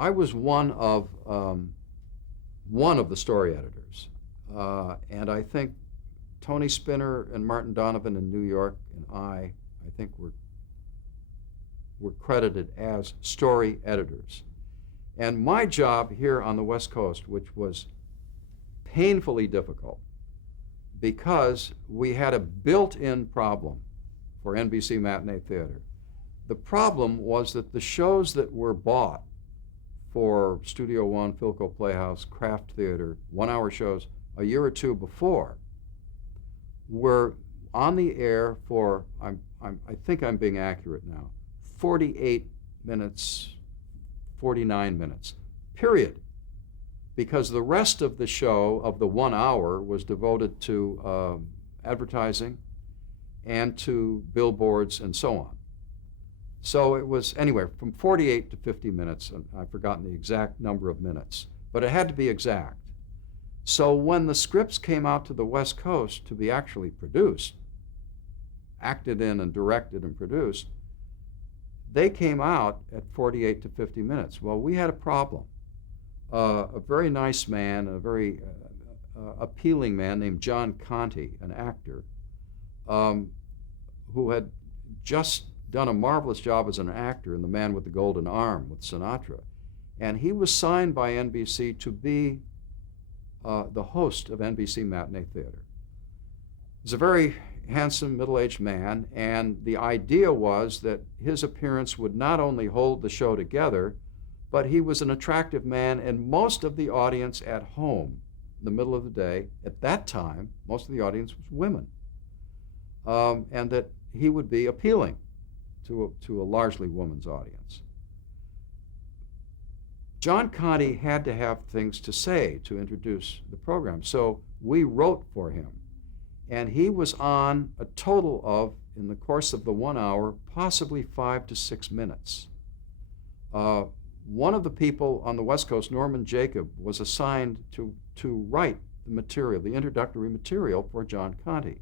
I was one of the story editors, and I think Tony Spinner and Martin Donovan in New York and I think were credited as story editors. And my job here on the West Coast, which was painfully difficult, because we had a built-in problem for NBC Matinee Theatre. The problem was that the shows that were bought for Studio One, Philco Playhouse, Kraft Theater, one-hour shows a year or two before were on the air for, I think I'm being accurate now, 48 minutes, 49 minutes, period. Because the rest of the show, of the 1 hour, was devoted to advertising and to billboards and so on. So it was anywhere from 48 to 50 minutes, and I've forgotten the exact number of minutes, but it had to be exact. So when the scripts came out to the West Coast to be actually produced, acted in and directed and produced, they came out at 48 to 50 minutes. Well, we had a problem. A very nice man, a very appealing man named John Conte, an actor, who had just done a marvelous job as an actor in The Man with the Golden Arm with Sinatra. And he was signed by NBC to be the host of NBC Matinee Theatre. He's a very handsome, middle-aged man, and the idea was that his appearance would not only hold the show together, but he was an attractive man, and most of the audience at home, in the middle of the day, at that time, most of the audience was women, and that he would be appealing to a largely woman's audience. John Conte had to have things to say to introduce the program, so we wrote for him. And he was on a total of, in the course of the 1 hour, possibly 5 to 6 minutes. One of the people on the West Coast, Norman Jacob, was assigned to write the material, the introductory material for John Conte,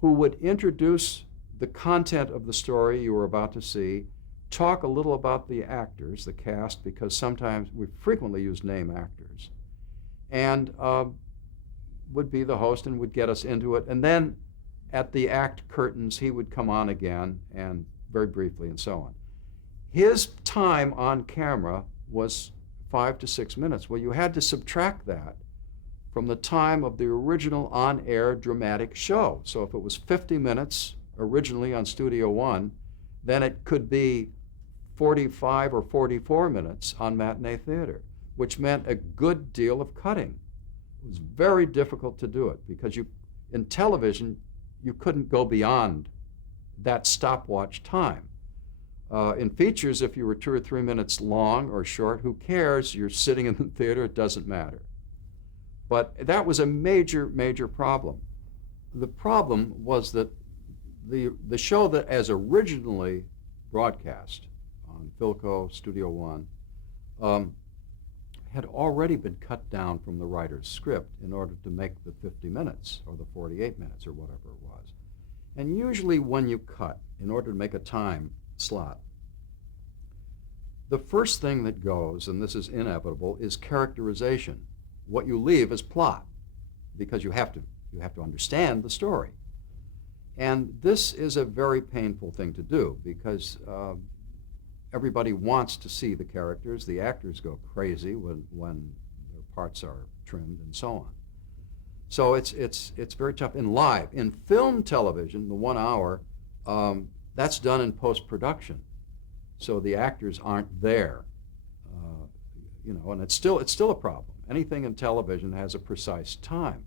who would introduce the content of the story you were about to see, talk a little about the actors, the cast, because sometimes we frequently use name actors, and would be the host and would get us into it. And then at the act curtains, he would come on again, and very briefly, and so on. His time on camera was 5 to 6 minutes. Well, you had to subtract that from the time of the original on-air dramatic show. So if it was 50 minutes originally on Studio One, then it could be 45 or 44 minutes on Matinee Theatre, which meant a good deal of cutting. It was very difficult to do it because in television, you couldn't go beyond that stopwatch time. In features, if you were 2 or 3 minutes long or short, who cares? You're sitting in the theater, it doesn't matter. But that was a major, major problem. The problem was that the show that as originally broadcast on Philco, Studio One, had already been cut down from the writer's script in order to make the 50 minutes or the 48 minutes or whatever it was. And usually when you cut, in order to make a time slot, the first thing that goes, and this is inevitable, is characterization. What you leave is plot, because you have to understand the story. And this is a very painful thing to do because everybody wants to see the characters. The actors go crazy when their parts are trimmed and so on. So it's very tough. In live, in film television, the 1 hour, that's done in post-production. So the actors aren't there, and it's still a problem. Anything in television has a precise time.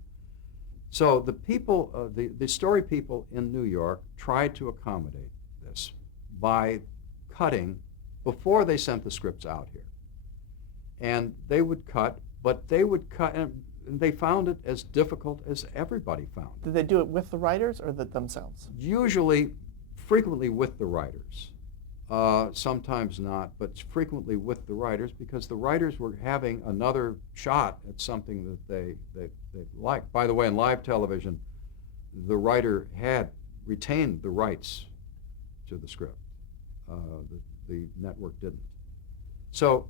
So the people, the story people in New York tried to accommodate this by cutting before they sent the scripts out here. And they would cut, but they would cut, and they found it as difficult as everybody found it. Did they do it with the writers or themselves? Usually, frequently with the writers. Sometimes not, but frequently with the writers, because the writers were having another shot at something that they liked. By the way, in live television, the writer had retained the rights to the script. The network didn't. So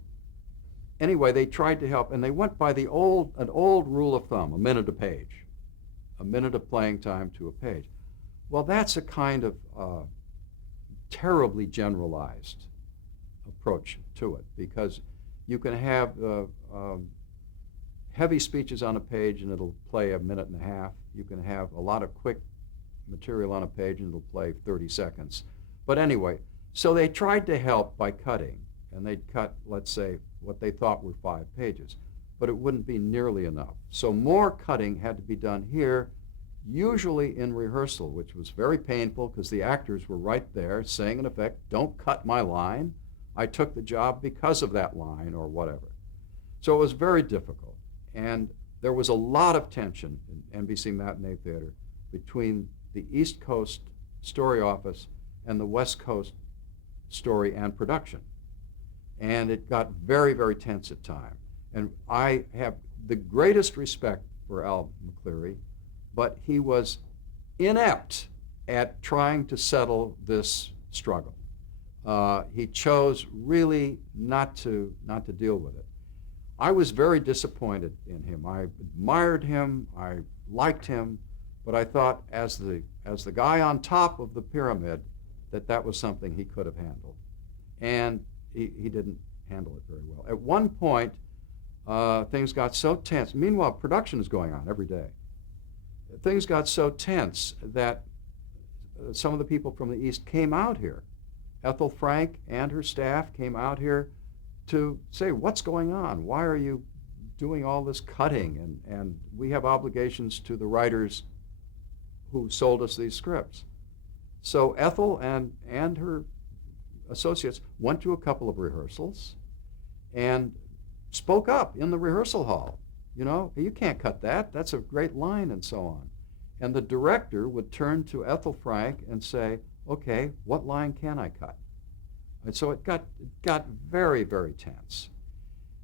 anyway, they tried to help, and they went by an old rule of thumb, a minute a page, a minute of playing time to a page. Well, that's a kind of terribly generalized approach to it, because you can have heavy speeches on a page and it'll play a minute and a half. You can have a lot of quick material on a page and it'll play 30 seconds. But anyway, so they tried to help by cutting, and they'd cut, let's say, what they thought were 5 pages, but it wouldn't be nearly enough. So more cutting had to be done here, usually in rehearsal, which was very painful because the actors were right there saying, in effect, don't cut my line. I took the job because of that line, or whatever. So it was very difficult. And there was a lot of tension in NBC Matinee Theatre between the East Coast story office and the West Coast story and production. And it got very, very tense at times. And I have the greatest respect for Al McCleary, but he was inept at trying to settle this struggle. He chose really not to deal with it. I was very disappointed in him. I admired him, I liked him, but I thought as the guy on top of the pyramid that was something he could have handled. And he didn't handle it very well. At one point, things got so tense. Meanwhile, production is going on every day. Things got so tense that some of the people from the East came out here. Ethel Frank and her staff came out here to say, what's going on? Why are you doing all this cutting? And we have obligations to the writers who sold us these scripts. So Ethel and her associates went to a couple of rehearsals and spoke up in the rehearsal hall. You know, you can't cut that. That's a great line, and so on. And the director would turn to Ethel Frank and say, okay, what line can I cut? And so it got very, very tense.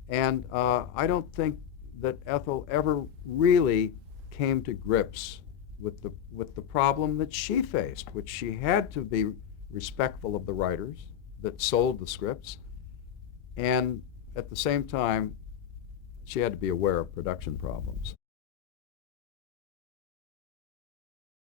And I don't think that Ethel ever really came to grips with the problem that she faced, which she had to be respectful of the writers that sold the scripts, and at the same time, she had to be aware of production problems.